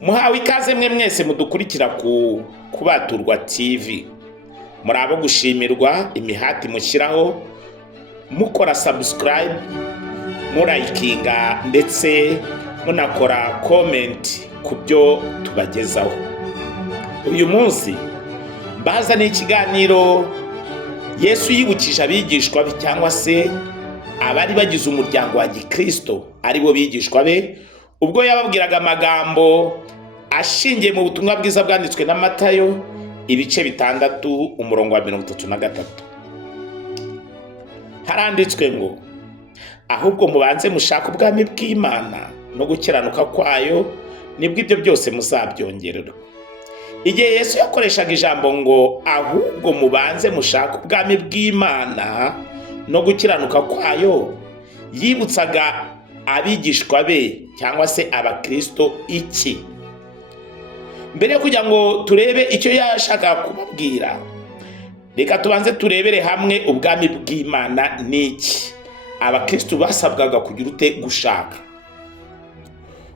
Muhawe ikaze mwe mwese mudukurikira ku Kubaturwa TV. Muri abo gushimirwa imihati mushyiraho, mukora subscribe, murayikinga ndetse munakora comment ku byo tubagezaho. Uyu munsi bazaniye ikiganiro Yesu yibukije abigishwa be cyangwa se abari bagize umuryango wa Gikristo ari bo bigishwa be, ubwo yababwiraga amagambo ashingiye mu butumwa bwiza bwanditswe na Matayo ibice 6 umurongo wa 33. Haranditswe ngo, ahubwo mubanze mushaka ubwami bw'Imana no gukiranuka kwayo, nibwo ibyo byose muzabyongererwa. Igihe Yesu yakoreshaga ijambo ngo ahubwo mubanze mushaka ubwami bw'Imana no gukiranuka kwayo, yibutsaga abigishwa be cyangwa se abakristo iki? Mbere yo kugira ngo turebe icyo yashaka kubabwira, reka tubanze turebere hamwe ubwami bw'Imana niki abakristo basabwaga kugira ute gushaka.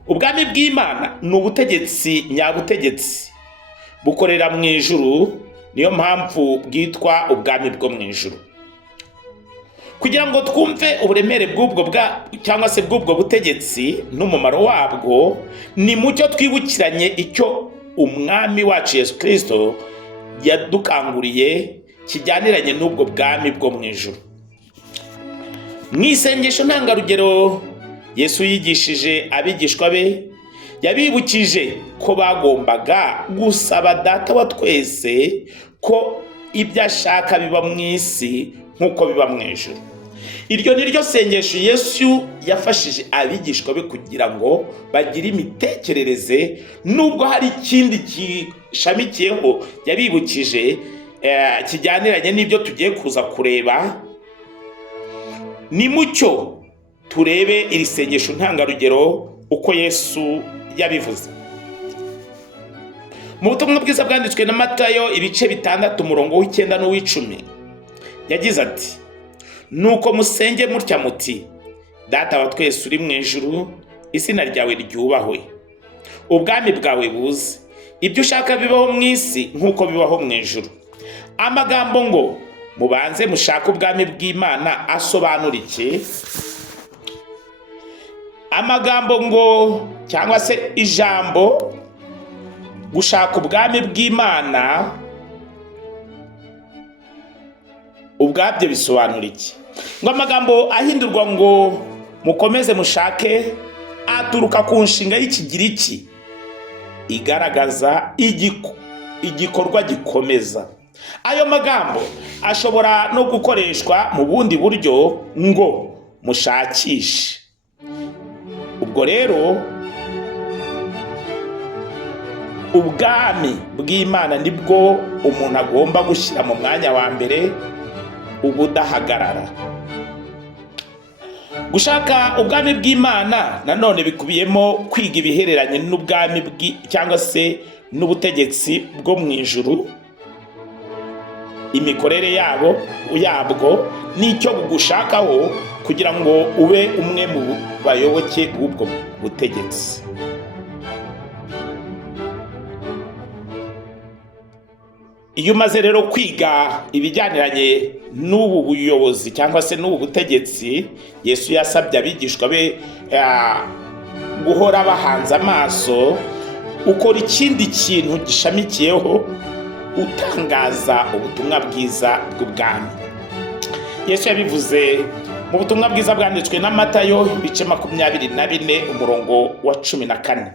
Ubwami bw'Imana ni ubutegetsi nyabutegetsi bukorera mu ijuru, niyo mpamvu bwitwa ubwami bwo mu ijuru. Kugira ngo twumve uburemere bw'ubwo cyangwa se bw'ubwo butegetsi n'umumaro wabwo, ni mucyo twibukiranye icyo umwami wacu Yesu Kristo yadukanguriye kijyaniranye n'ubwo bwami bwo mu ijuru. Mu isengesho ntangarugero Yesu yigishije abigishwa be, yabibukije ko bagombaga gusaba Data wa twese ko ibyo ashaka biba mu isi nk'uko biba mu ijuru. Iryo ni ryo sengesho Yesu yafashije abigishwa be kugira ngo bagire imitekerereze, nubwo hari ikindi gishamikiyeho yabibukije kijyaniranye n'ibyo tugiye kuza kureba. Ni mucyo turebe iri sengesho ntangarugero uko Yesu yabivuze. Mu butumwa bwiza bwanditswe na Matayo ibice 6 umurongo w'9 n'uw'10, yagize ati, nuko musenge mutya muti, Data wa twese uri mu ijuru, izina ryawe ryubahwe, ubwami bwawe buze, ibyo ushaka bibaho mu isi nk'uko bibaho mu ijuru. Amagambo ngo mubanze mushaka ubwami bw'Imana asobanura iki? Amagambo ngo cyangwa se ijambo gushaka ubwami bw'Imana ubwabyo bisobanura iki? Ngo amagambo ahindurwa ngo mukomeze mushake aturuka ku nshinga y'ikigiriki igaragaza igikorwa gikomeza. Ayo magambo ashobora no gukoreshwa mu bundi buryo ngo mushakishe. Ubwo rero ubwami bw'Imana nibwo umuntu agomba gushyira mu mwanya wa mbere, ubudahagarara. Gushaka ubwami bw'Imana nanone bikubiyemo kwiga ibihereranye n'ubwami cyangwa se n'ubutegetsi bwo mu ijuru, imikorere yabwo n'icyo bugushakaho kugira ngo ube umwe mu bayoboke b'ubwo butegetsi. Iyo umaze rero kwiga ibijyaniranye n'ubu buyobozi cyangwa se n'ubu butegetsi, Yesu yasabye abigishwa be guhora bahanze amaso, ukora ikindi kintu gishamikiyeho, utangaza ubutumwa bwiza bw'ubwami. Yesu yabivuze mu butumwa bwiza bwanditswe na Matayo ibice 24 umurongo wa 14.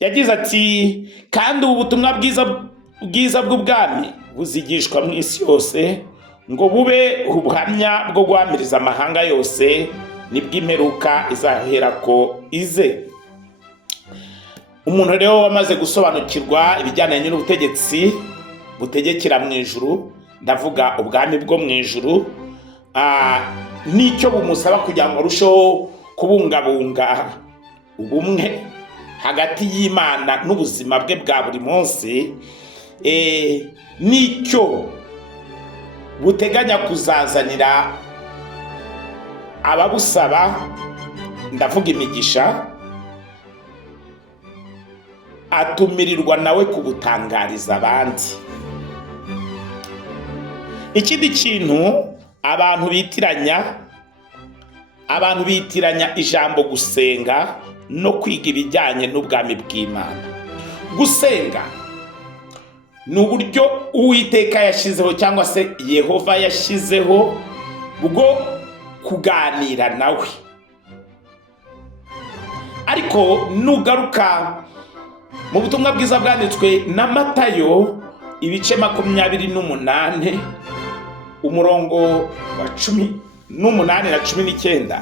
Yagize ati, kandi ubu butumwa bwiza bw'ubwami buzigishwa mu isi yose ngo bube ubuhamya bwo guhamiriza amahanga yose, nibwo imperuka izahera ko ize. Umuntu rero wamaze gusobanukirwa ibijyanye n'ubutegetsi butegekera mu ijuru, ndavuga ubwami bwo mu ijuru, n'icyo bumusaba kugira ngo arusheho kubungabunga ubumwe hagati y'Imana n'ubuzima bwe bwa buri munsi, n'icyo buteganya kuzazanira ababusaba, ndavuga imigisha, atumirirwa nawe kubutangariza abandi. Ikindi kintu abantu bitiranya ijambo gusenga no kwiga ibijyanye n'ubwami bw'Imana. Gusenga ni uburyo Uwiteka yashyizeho cyangwa se Yehova yashyizeho bwo kuganira nawe. Ariko nugaruka mu butumwa bwiza bwanditswe na Matayo ibice 28 umurongo wa 18 na 19,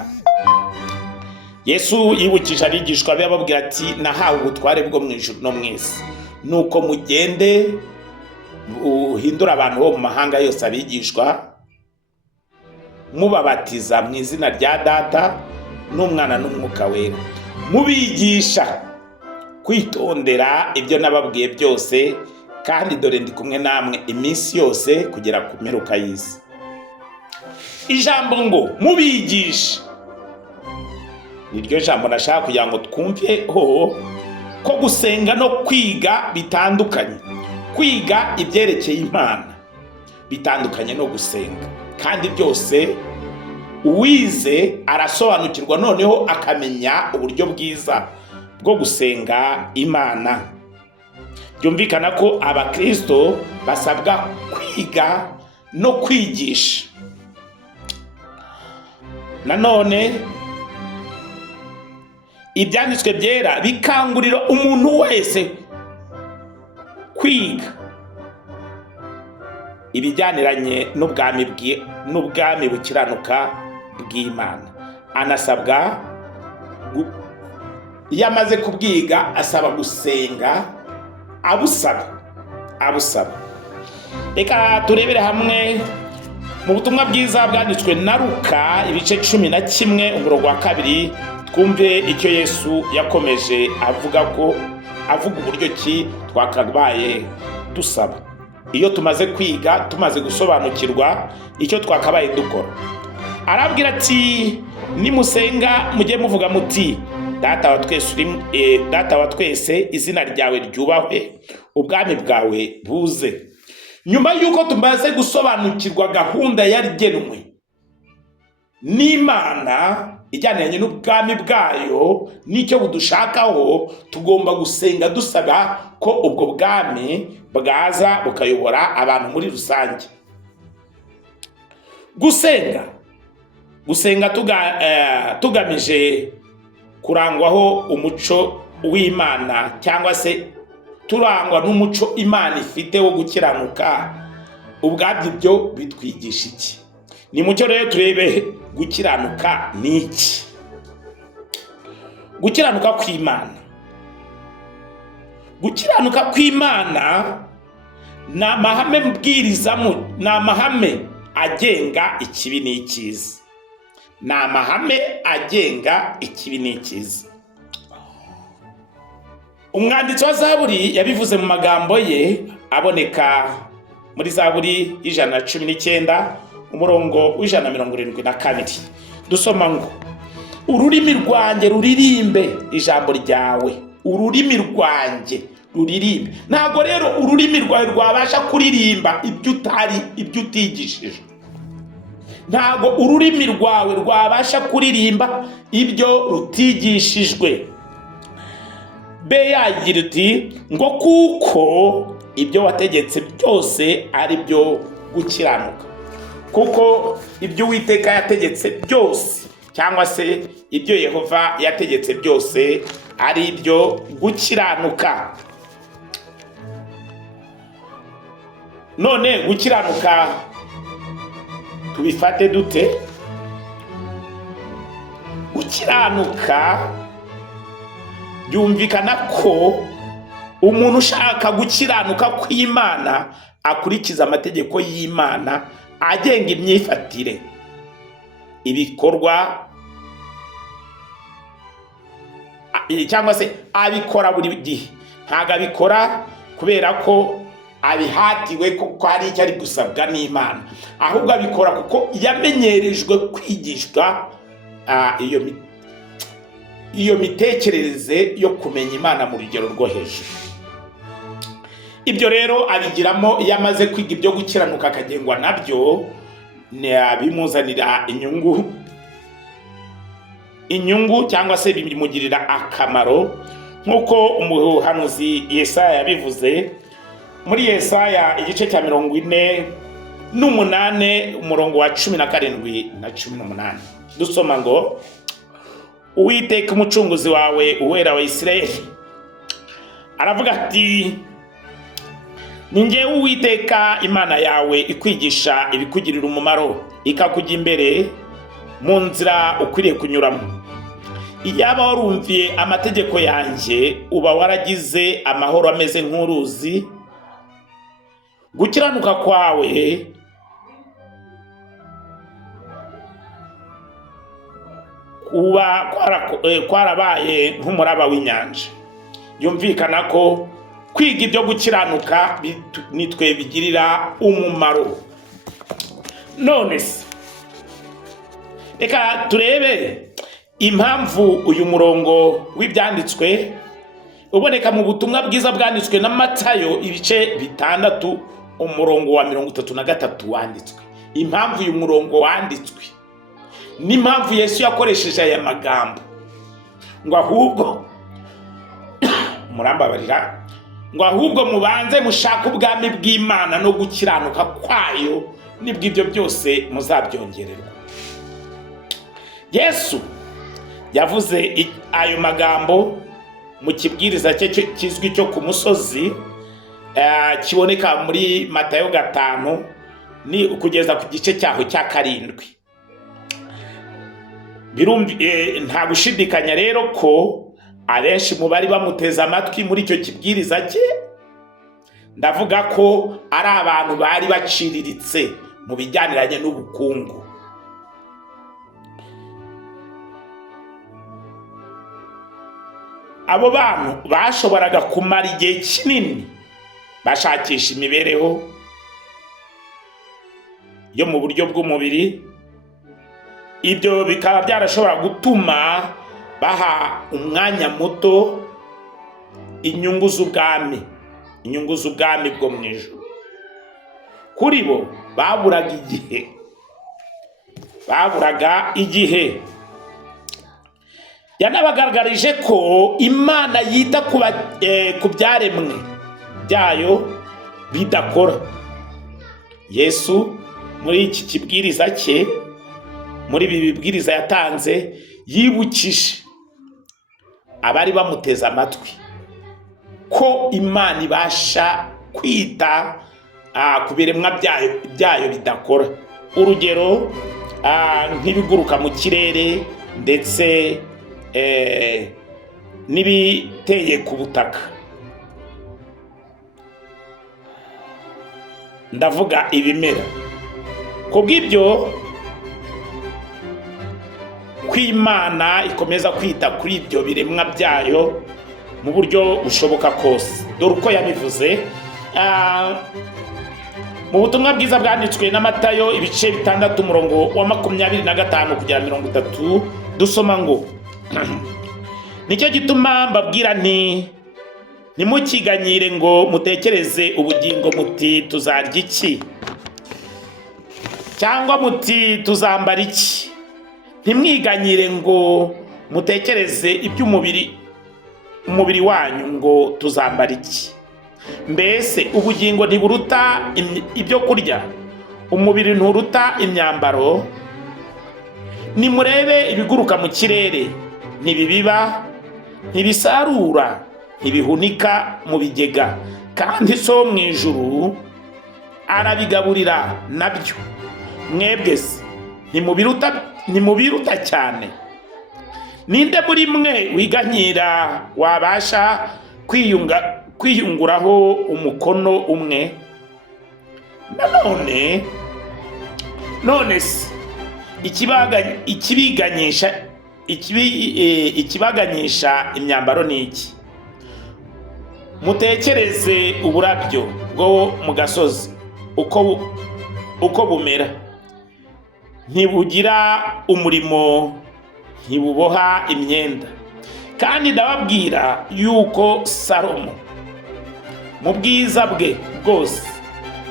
Yesu yibukije abigishwa be ababwira ati nahawe ubutware bwo mu ijuru no mu isi, nuko mugende uhindura abantu bo mu mahanga yose abigishwa, mubabatiza mu izina rya Data n'Umwana n'Umwuka Wera, mubigisha kwitondera ibyo nababwiye byose, kandi dore ndi kumwe namwe iminsi yose kugera ku mperuka y'isi. Ijambo ngo mubigisha niryo jambo nashaka kugira ngo twumveho ko gusenga no kwiga bitandukanye. Kwiga ibyerekeye Imana bitandukanye no gusenga, kandi byose uwize arasobanukirwa noneho akamenya uburyo bwiza bwo gusenga Imana. Byumvikana ko abakristo basabwa kwiga no kwigisha. Nanone ibyanditswe byera bikangurira umuntu wese kwiga ibijyaniranye n'ubwami bukiranuka bw'Imana. Anasabwa iyo amaze kubwiga asaba gusenga abusaba. Reka turebere hamwe mu butumwa bwiza bwanditswe na Luka ibice 11 umurongo wa 2, twumve icyo Yesu yakomeje avuga uburyo ki twakabaye dusaba iyo tumaze kwiga, tumaze gusobanukirwa icyo twakabaye dukora. Arabwira ati nimusenga mujye muvuga muti Data wa twese, izina ryawe ryubahwe, ubwami bwawe buze. Nyuma y'uko tumaze gusobanukirwa gahunda yagenwe n'Imana ijyaniranye n'ubwami bwayo n'icyo budushakaho, tugomba gusenga dusaba ko ubwo bwami bwaza bukayobora abantu muri rusange. Gusenga tugamije kurangwaho umuco w'Imana, cyangwa se turangwa n'umuco Imana ifite wo gukiranuka, ubwabyo byo bitwigisha iki? Ni mucyo rero turebe gukiranuka ni iki. Gukiranuka kw'Imana ni amahame mbwirizamo, ni amahame agenga ikibi n'icyiza. Ni amahame agenga ikibi n'icyiza. Umwanditsi wa Zaburi yabivuze mu magambo ye aboneka muri Zaburi 119 umurongo w'172. Dusoma ngo ururimi rwanjye ruririmbe ijambo ryawe, ururimi rwanjye ruririmbe. Ntabwo rero ururimi rwawe rwabasha kuririmba ibyo utigishije. Ntabwo ururimi rwawe rwabasha kuririmba ibyo rutigishijwe. Be yagira iti ngo kuko ibyo wategetse byose ari byo gukiranuka. Kuko ibyo Uwiteka yategetse byose, cyangwa se ibyo Yehova yategetse byose ari byo gukiranuka. None gukiranuka tubifate dute? Gukiranuka byumvikana ko umuntu ushaka gukiranuka kw'Imana akurikiza amategeko y'Imana agenga imyifatire, ibikorwa, cyangwa se abikora buri gihe. Ntabwo abikora kubera ko abihatiwe kuko hari icyo ari gusabwa n'Imana, ahubwo abikora kuko yamenyerejwe kwigishwa iyo mitekerereze yo kumenya Imana mu rugero rwo hejuru. Ibyo rero abigiramo iyo amaze kwiga ibyo gukiranuka akagengwa nabyo, bimuzanira inyungu cyangwa se bimugirira akamaro, nk'uko umuhanuzi Yesaya yabivuze muri Yesaya igice cya 48 umurongo wa 17 na 18. Dusoma ngo: Uwiteka umucunguzi wawe, uwera wa Isirayeli, aravuga ati: ni njyewe Uwiteka Imana yawe, ikwigisha ibikugirira umumaro, ikakujya imbere mu nzira ukwiriye kunyuramo. Iyaba warumviye amategeko yanjye, uba waragize amahoro ameze nk'uruzi, gukiranuka kwawe kuba kwarabaye nk'umuraba w'inyanja. Yumvikana ko kwiga ibyo gukiranuka nitwe bigirira umumaro. None se reka turebe impamvu uyu murongo w'ibyanditswe uboneka mu butumwa bwiza bwanditswe na Matayo ibice 6 umurongo wa 33 wanditswe. Impamvu uyu murongo wanditswe n'impamvu Yesu yakoresheje aya magambo ngo ahubwo murambabarira, ngo ahubwo mubanze mushaka ubwami bw'Imana no gukiranuka kwayo, nibwo ibyo byose muzabyongererwa. Yesu yavuze ayo magambo mu kibwiriza cye kizwi cyo ku musozi, kiboneka muri Matayo 5 ni kugeza ku gice cyaho cya 7. Nta gushidikanya rero ko abenshi mu bari bamuteze amatwi muri icyo kibwiriza cye, ndavuga ko ari abantu bari baciriritse mu bijyaniranye n'ubukungu. Abo bantu bashoboraga kumara igihe kinini bashakisha imibereho yo mu buryo bw'umubiri. Ibyo bikaba byarashobora gutuma baha umwanya muto inyungu z'ubwami bwo mu ijuru. Kuri bo baburaga igihe. Yanabagaragarije ko Imana yita ku byaremwe byayo bidakora. Yesu muri iki kibwiriza cye, muri ibi bibwiriza yatanze, yibukije abari bamuteze amatwi ko Imana ibasha kwita ku biremwa byayo bidakora. Urugero nk'ibiguruka mu kirere ndetse n'ibiteye ku butaka. Ndavuga ibimera. Kubw'ibyo kw'Imana ikomeza kwita kuri ibyo biremwa byayo mu buryo bushoboka kose. Dore uko yabivuze mu butumwa bwiza bwanditswe na Matayo ibice 6 umurongo wa 25 kugera 30. Dusoma ngo: nicyo gituma mbabwira nti, ntimukiganyire ngo mutekereze ubugingo muti tuzarya iki, cyangwa muti tuzambara iki. Ntimwiganyire ngo mutekereze iby'umubiri wanyu ngo tuzambara iki. Mbese ubugingo ntiburuta ibyo kurya, umubiri nturuta imyambaro? Nimurebe ibiguruka mu kirere, ntibibiba, ntibisarura, ntibihunika mu bigega, kandi so mu ijuru arabigaburira nabyo. Mwebwe se ntimubiruta cyane? Ninde muri mwe wiganyira wabasha kwiyunguraho umukono umwe? None se ikibaganyisha imyambaro ni iki? Mutekereze uburabyo bwo mu gasozi uko bumera. Ntibugira umurimo, ntibuboha imyenda. kandi ndababwira yuko Salomo mu bwiza bwe bwose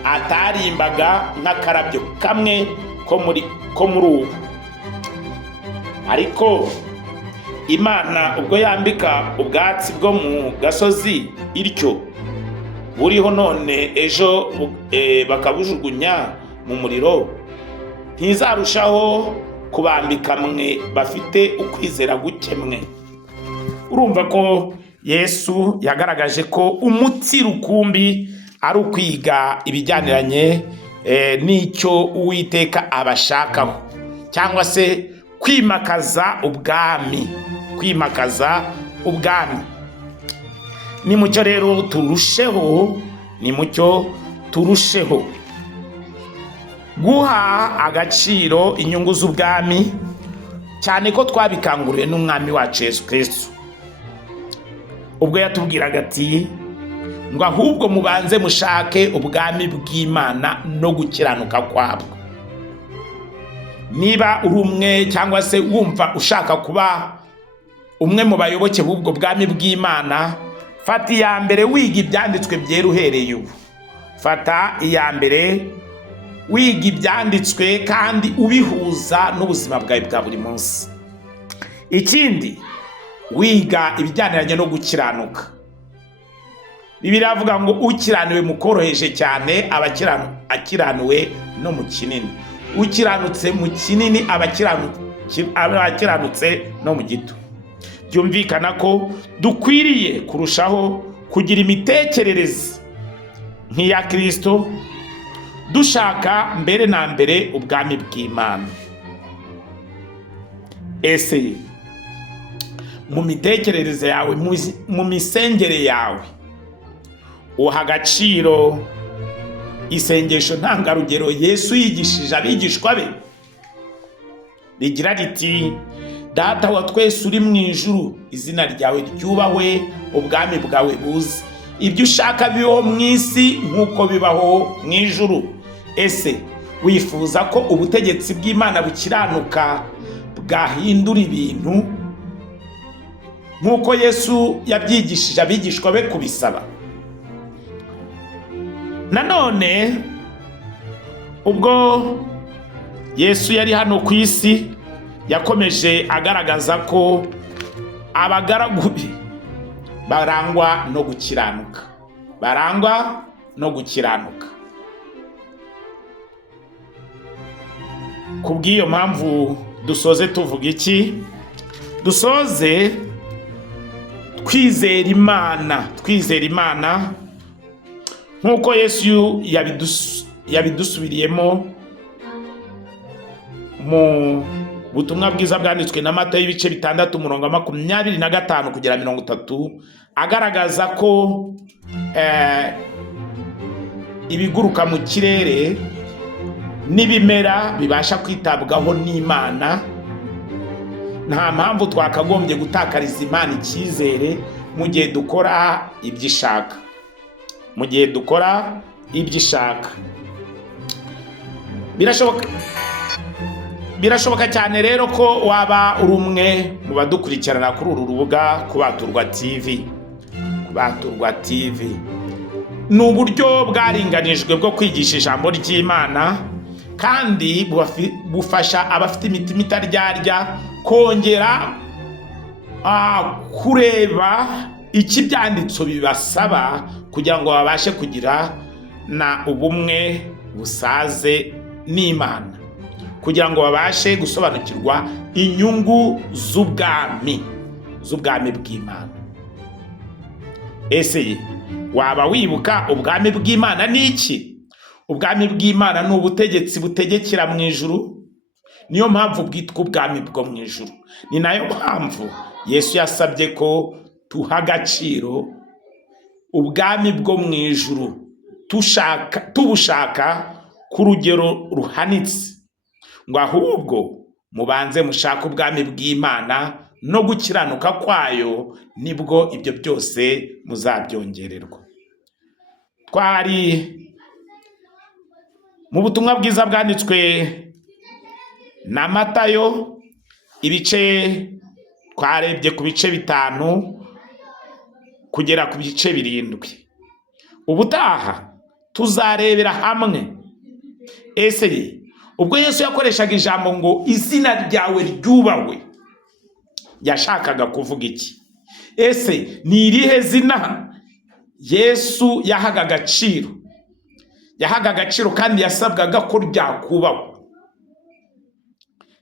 atarimbaga nk'akarabyo kamwe ko muri ubu. Ariko Imana ubwo yambika ubwatsi bwo mu gasozi ityo buriho none ejo bakabujugunya mu muriro, ntizarushaho kubambika mwe bafite ukwizera guke mwe. Urumva ko Yesu yagaragaje ko umuti rukumbi ari ukwiga ibijyaniranye n'icyo Uwiteka abashakaho, cyangwa se kwimakaza ubwami. Nimucyo rero turusheho guha agaciro inyungu z'ubwami, cyane ko twabikanguriwe n'umwami wacu Yesu Kristo ubwo yatubwiraga ati ngo ahubwo mubanze mushake ubwami bw'Imana no gukiranuka kwabwo. Niba uri umwe cyangwa se wumva ushaka kuba umwe mu bayoboke b'ubwo bwami bw'Imana, fata iya mbere wiga ibyanditswe byera uhereye ubu. Fata iya mbere wiga ibyanditswe kandi ubihuza n'ubuzima bwawe bwa buri munsi. Ikindi, wiga ibijyaniranye no gukiranuka. Bibiliya iravuga ngo ukiraniwe mu koroheje cyane aba akiranuwe no mu kinini. Ukiranutse mu kinini aba akiranutse no mu gito. Byumvikana ko dukwiriye kurushaho kugira imitekerereze nk'iya Kristo, dushaka mbere na mbere ubwami bw'Imana. Ese mu mitekerereze yawe, mu misengere yawe, uha agaciro isengesho ntangarugero Yesu yigishije abigishwa be rigira riti: Data wa twese uri mu ijuru, izina ryawe ryubahwe, ubwami bwawe buze, ibyo ushaka bibaho mu isi nk'uko bibaho mu ijuru. Ese wifuza ko ubutegetsi bw'Imana bukiranuka bwahindura ibintu nk'uko Yesu yabyigishije abigishwa be kubisaba? Nanone ubwo Yesu yari hano ku isi, yakomeje agaragaza ko abagaragu be barangwa no gukiranuka. Kubw'iyo mpamvu dusoze tuvuga iki? Dusoze twizera Imana nk'uko Yesu yabidusubiriyemo mu butumwa bwiza bwanditswe na Matayo ibice 6:25 kugera 30, agaragaza ko ibiguruka mu kirere n'ibimera bibasha kwitabwaho n'Imana. Nta mpamvu twakagombye gutakariza Imana icyizere mu gihe dukora ibyo ishaka. Birashoboka cyane rero ko waba uri umwe mu badukurikirana kuri uru rubuga Kubaturwa TV. Ni uburyo bwaringanijwe bwo kwigisha ijambo ry'Imana, kandi bufasha abafite imitima itaryarya kongera kureba iki ibyanditswe bibasaba kugira ngo babashe kugira na ubumwe busaze n'Imana, kugira ngo babashe gusobanukirwa inyungu z'ubwami bw'Imana. Ese waba wibuka ubwami bw'Imana ni iki? Ubwami bw'Imana ni ubutegetsi butegekera mu ijuru. Niyo mpamvu bwitwa ubwami bwo mu ijuru. Ni nayo mpamvu Yesu yasabye ko tuha agaciro ubwami bwo mu ijuru, tubushaka ku rugero ruhanitse, ngo ahubwo mubanze mushaka ubwami bw'Imana no gukiranuka kwayo, nibwo ibyo byose muzabyongererwa. Twari mu butumwa bwiza bwanditswe na Matayo ibice twarebye ku bice 5 kugera ku bice 7. Ubutaha tuzarebera hamwe ese ubwo Yesu yakoreshaga ijambo ngo izina ryawe ryubahwe yashakaga kuvuga iki? Ese ni irihe zina Yesu yahaga agaciro? Yahaga agaciro kandi yasabwaga ko ryakubahwa.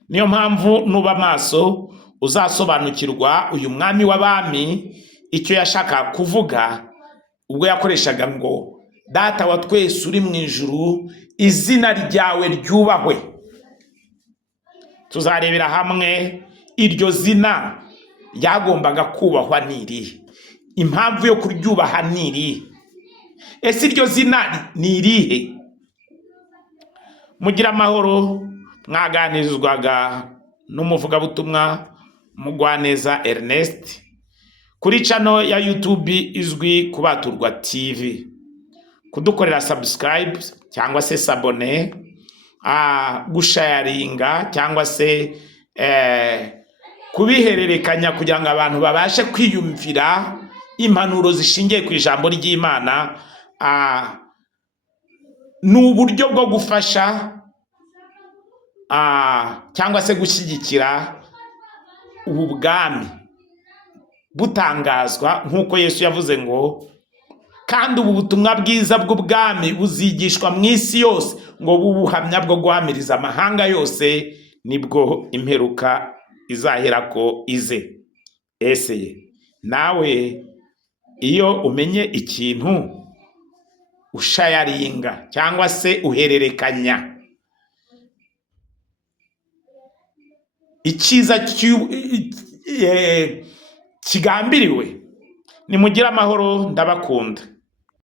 Niyo mpamvu nuba maso uzasobanukirwa uyu mwami w'abami icyo yashakaga kuvuga ubwo yakoreshaga ngo data wa twese uri mu ijuru izina ryawe ryubahwe. Tuzarebera hamwe iryo zina ryagombaga kubahwa n'irihe, impamvu yo kuryubaha n'irihe, ese iryo zina ni irihe? Mugira amahoro, mwaganirizwaga n'umuvugabutumwa Mugwaneza Ernest kuri channel ya YouTube izwi Kubaturwa TV. Kudukorera subscribe cyangwa se s'abone, gusharinga cyangwa se kubihererekanya kugira ngo abantu babashe kwiyumvira impanuro zishingiye ku ijambo ry'Imana. Ni uburyo bwo gufasha cyangwa se gushyigikira ubu bwami butangazwa nk'uko Yesu yavuze ngo kandi ubu butumwa bwiza bw'ubwami buzigishwa mu isi yose ngo bubuhamya bwo guhamiriza amahanga yose nibwo imperuka izahera ko ize. Ese nawe iyo umenye ikintu ushayaringa cyangwa se uhererekanya icyiza kigambiriwe, nimugira amahoro, ndabakunda.